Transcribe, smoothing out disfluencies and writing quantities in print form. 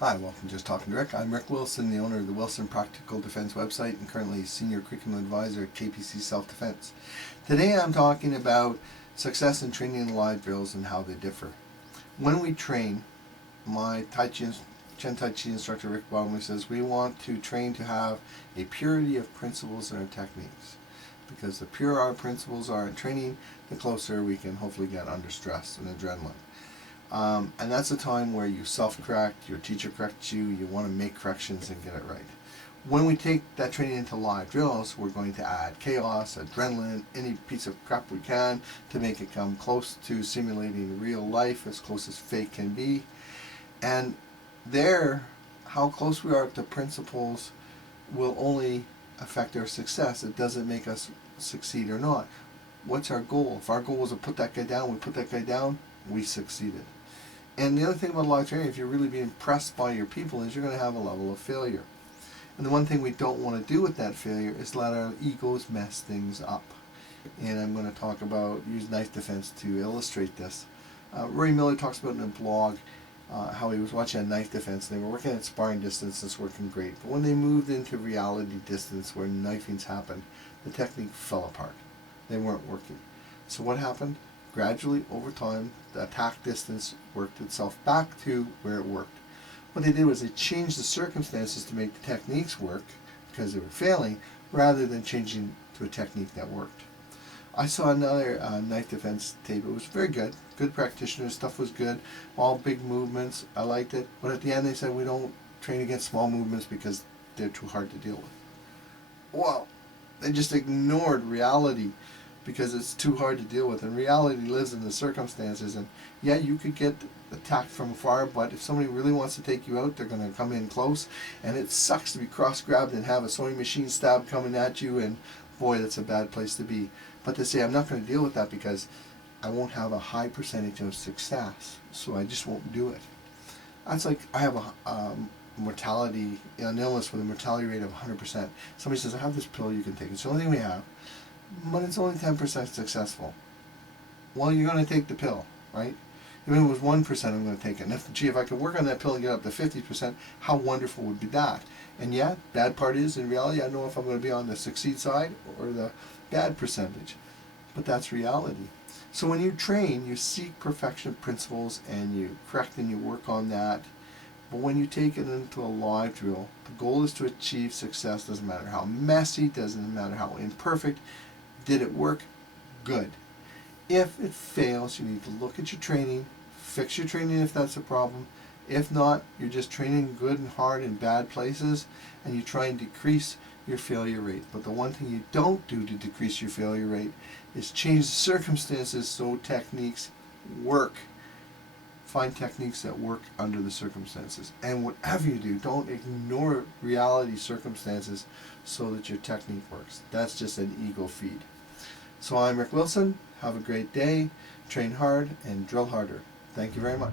Hi, welcome to Just Talking to Rick. I'm Rick Wilson, the owner of the Wilson Practical Defense website and currently Senior Curriculum Advisor at KPC Self-Defense. Today I'm talking about success in training and live drills and how they differ. When we train, my Chen Tai Chi instructor Rick Baldwin says we want to train to have a purity of principles in our techniques. Because the purer our principles are in training, the closer we can hopefully get under stress and adrenaline. And that's a time where you self-correct, your teacher corrects you, you want to make corrections and get it right. When we take that training into live drills, we're going to add chaos, adrenaline, any piece of crap we can to make it come close to simulating real life, as close as fake can be. And there, how close we are to principles will only affect our success. It doesn't make us succeed or not. What's our goal? If our goal was to put that guy down, we put that guy down, we succeeded. And the other thing about live training, if you're really being pressed by your people, is you're going to have a level of failure. And the one thing we don't want to do with that failure is let our egos mess things up. And I'm going to talk about, use knife defense to illustrate this. Rory Miller talks about in a blog how he was watching a knife defense and they were working at sparring distance, it's working great. But when they moved into reality distance where knifings happened, the technique fell apart. They weren't working. So what happened? Gradually, over time, the attack distance worked itself back to where it worked. What they did was they changed the circumstances to make the techniques work because they were failing, rather than changing to a technique that worked. I saw another knife defense tape. It was very good. Good practitioner. Stuff was good. All big movements. I liked it. But at the end they said we don't train against small movements because they're too hard to deal with. Well, they just ignored reality because it's too hard to deal with. And reality lives in the circumstances. And yeah, you could get attacked from afar, but if somebody really wants to take you out, they're going to come in close. And it sucks to be cross-grabbed and have a sewing machine stab coming at you, and boy, that's a bad place to be. But to say I'm not going to deal with that because I won't have a high percentage of success, so I just won't do it. That's like I have an illness with a mortality rate of 100%. Somebody says, I have this pill you can take. It's the only thing we have, but it's only 10% successful. Well, you're going to take the pill, right? Even if it was 1%, I'm going to take it. And if I could work on that pill and get up to 50%, how wonderful would be that? And yeah, bad part is, in reality, I don't know if I'm going to be on the succeed side or the bad percentage. But that's reality. So when you train, you seek perfection principles and you correct and you work on that. But when you take it into a live drill, the goal is to achieve success. Doesn't matter how messy, doesn't matter how imperfect. Did it work? Good. If it fails, you need to look at your training, fix your training if that's a problem. If not, you're just training good and hard in bad places, and you try and decrease your failure rate. But the one thing you don't do to decrease your failure rate is change the circumstances so techniques work. Find techniques that work under the circumstances. And whatever you do, don't ignore reality circumstances so that your technique works. That's just an ego feed. So I'm Rick Wilson. Have a great day. Train hard and drill harder. Thank you very much.